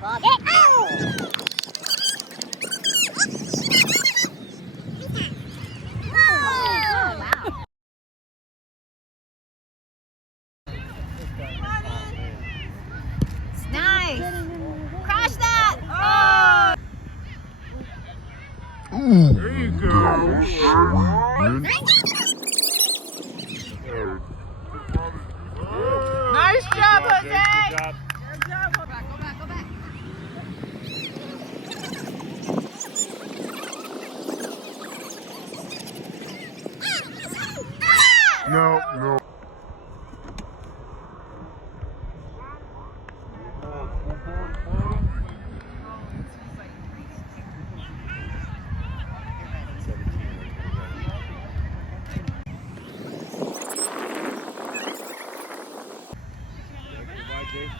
Nice. Crash that. Oh. There you go. Nice job, Jose. Good job. Good job. Go back, go back, go back. No, no.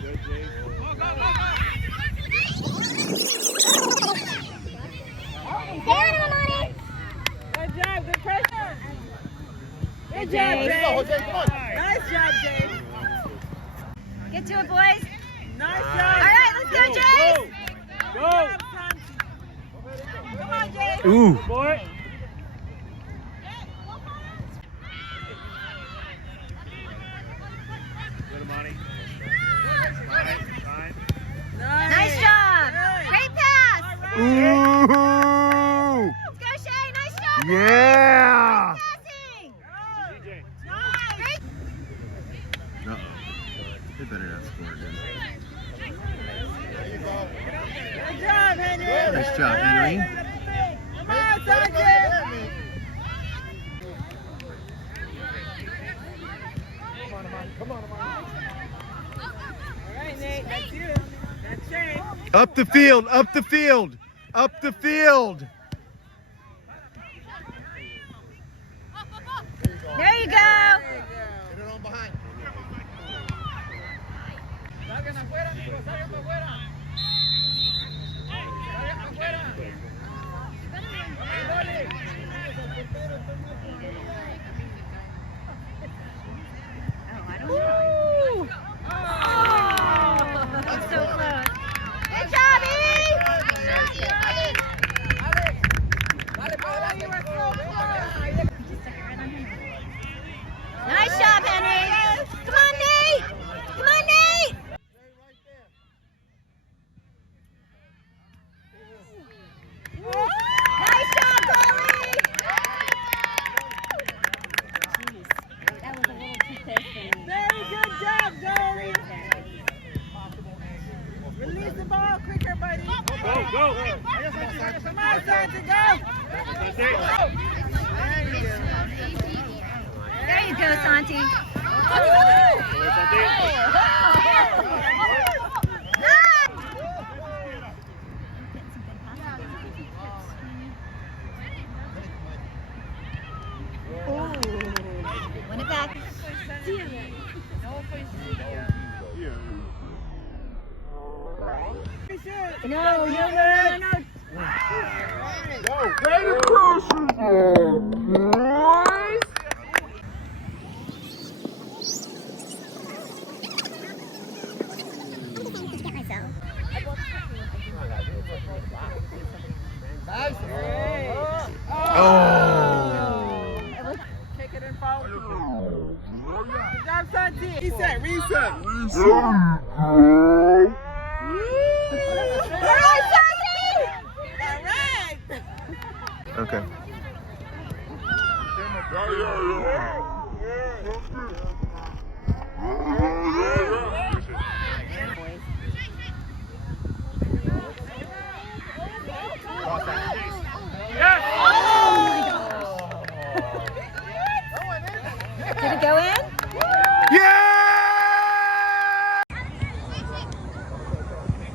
Good, Jay. Good job, good pressure. Good job, Jay. Nice job, Jay. Get to it, boys. Nice job. All right, let's go, Jay. Go. Come on, Jay. Ooh. Boy. Good, Monty. Nice job. Great pass. Ooh. Let's go, Shay. Nice job. Yeah. Passing. DJ. Nice. Uh-oh. They better not score again. Good job, Henry. Nice job, Henry. Come on, Sergeant. Come on, Monty. All right, Nate. That's you. That's Shay. Up the field, up the field, up the field. There you go. Get it on behind. Woo! That's so close. Good job, Nice job, Henry. Come on, Nate. Come on, Nate. Nice job, Coley. That was a little too close for me. Very good job, Coley. Release the ball quicker, buddy. Go. Come on, Santa, go. There you go, Santi. Win it back. No. Kick it and foul. Good job, Santi. Reset. All right, Santi. All right. Okay. Did it go in? Yeah!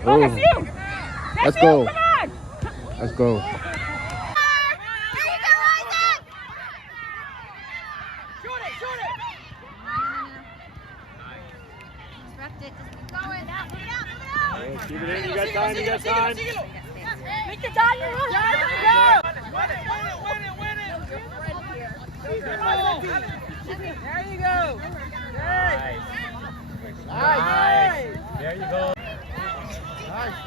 Oh, that's you. Let's you. go. Come on. Let's go. There you go, Isaac. Shoot it. Disrupt it. Just keep going. Move it out. Keep it in. You got time. Make the Dodgers run. Go. There you go. Nice. There you go. Nice.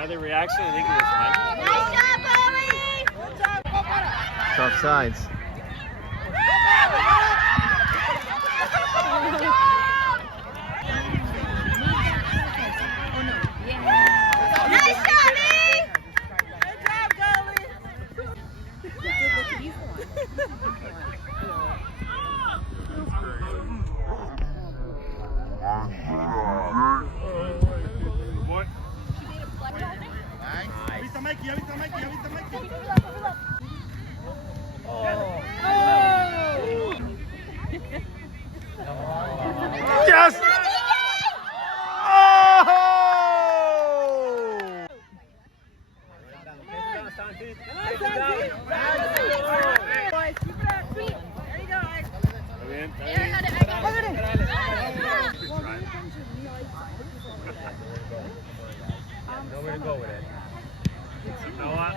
By the reaction, I think it was Mike. Nice job, Bowie! Good job. Tough sides. Nice job, E! Good job, goalie. Good boy. Yes! Oh! Boys, keep it up. There you go, Ike. Bien, está Aaron, bien. how did I go? Nowhere to go with it. Noah.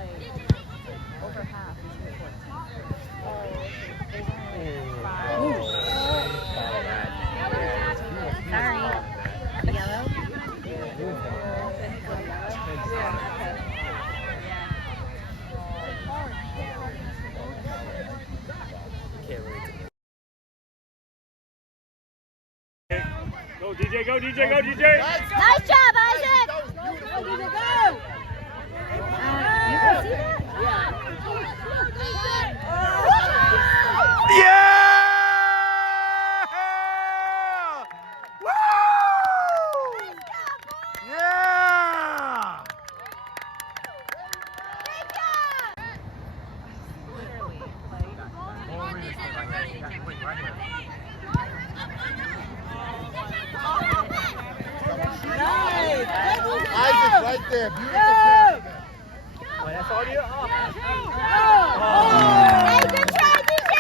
Sorry. Yellow. Go DJ, go DJ, go DJ. Nice job, Isaac! Go, DJ, go! You can see that? Yeah! Woo! Yeah! Isaac right there. That's all you. Hey, good try, DJ!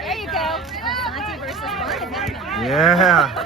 There you go. Santi versus Barton. Yeah.